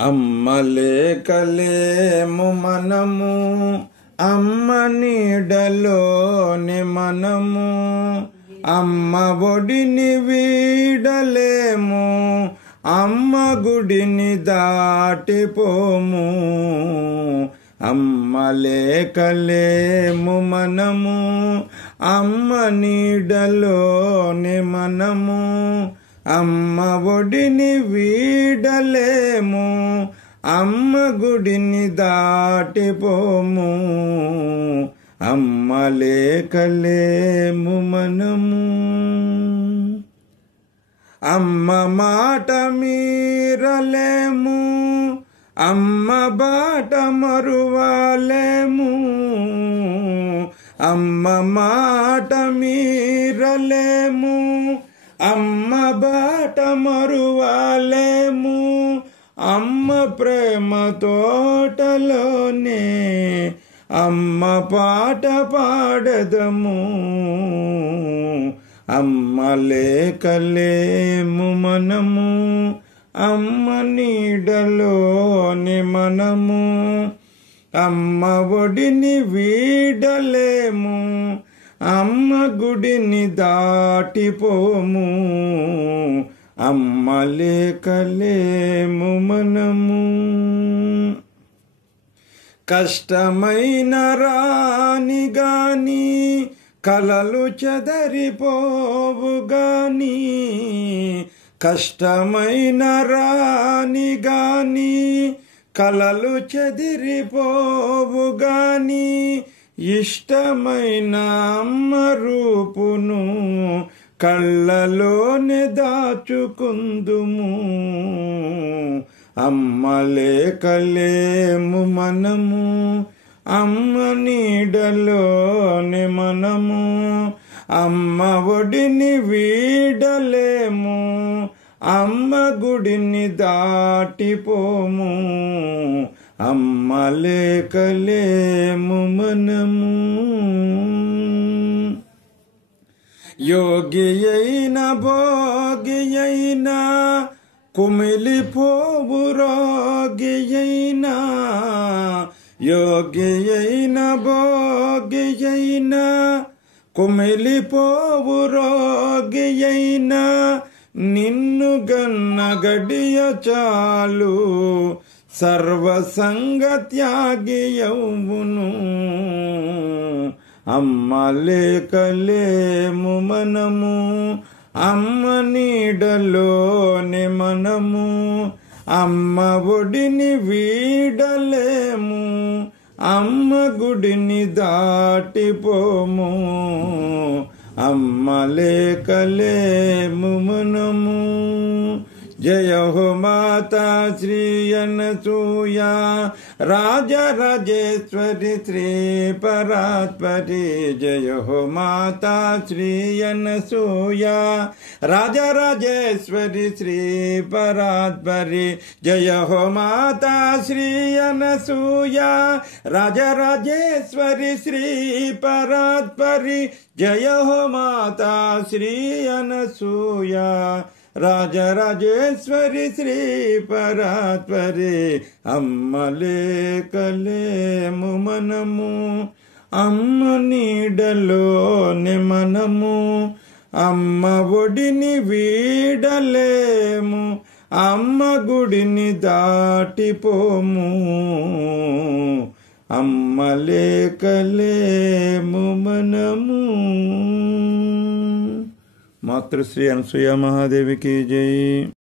అమ్మ లేకలేము మనము, అమ్మ నీడలోని మనము, అమ్మ ఒడిని వీడలేము, అమ్మ గుడిని దాటిపోము. అమ్మ లేకలేము మనము, అమ్మ నీడలోని మనము, అమ్మ ఒడిని వీడలేము, అమ్మ గుడిని దాటిపోము. అమ్మ లేకలేము మనము. అమ్మ మాట మీరలేము, అమ్మ బాట మరువలేము, అమ్మ మాట మీరలేము, అమ్మ బాట మరువలేము. అమ్మ ప్రేమ తోటలోనే అమ్మ పాట పాడదము. అమ్మ లేకలేము మనము, అమ్మ నీడలోని మనము, అమ్మ ఒడిని వీడలేము, అమ్మ గుడిని దాటిపోము. అమ్మ లేకలేము మనము. కష్టమైన రాని గాని కలలు చెదరిపోవు గాని, కష్టమైన రాని గాని కలలు చెదిరిపోవు గాని, ఇష్టమైన అమ్మ రూపును కళ్ళలోనే దాచుకుందుము. అమ్మ లేకలేము మనము, అమ్మ నీడలోని మనము, అమ్మ ఒడిని వీడలేము, అమ్మ గుడిని దాటిపోము. అమ్మ లేకలేము మనము. యోగి అయిన భోగి అయినా కుమిలిపోవు రోగి అయినా, యోగి అయిన భోగి అయినా కుమిలిపోవు రోగి అయినా, నిన్ను గన్న గడియ చాలు సర్వసంగ త్యాగియవును. అమ్మ లేకలేము మనము, అమ్మ నీడలోని మనము, అమ్మ ఒడిని వీడలేము, అమ్మ గుడిని దాటిపోము. అమ్మ లేకలేము మనము. జయ హో మాతా శ్రీ అనసూయ రాజరాజేశ్వరి శ్రీ పరాత్పరి. జయ హో మాతా శ్రీ అనసూయ రాజరాజేశ్వరి శ్రీ పరాత్పరి. జయ హో మాతా శ్రీ అనసూయ రాజరాజేశ్వరి శ్రీ పరాత్పరి. జయ హో మాతా శ్రీ అనసూయ రాజరాజేశ్వరి శ్రీ పరాత్పరి. అమ్మ లేకలేము మనము, అమ్మ నీడలోని మనము, అమ్మ ఒడిని వీడలేము, అమ్మ గుడిని దాటిపోము. అమ్మ లేకలేము మనము. మాతృశ్రీ అనసూయ మహాదేవికి జై.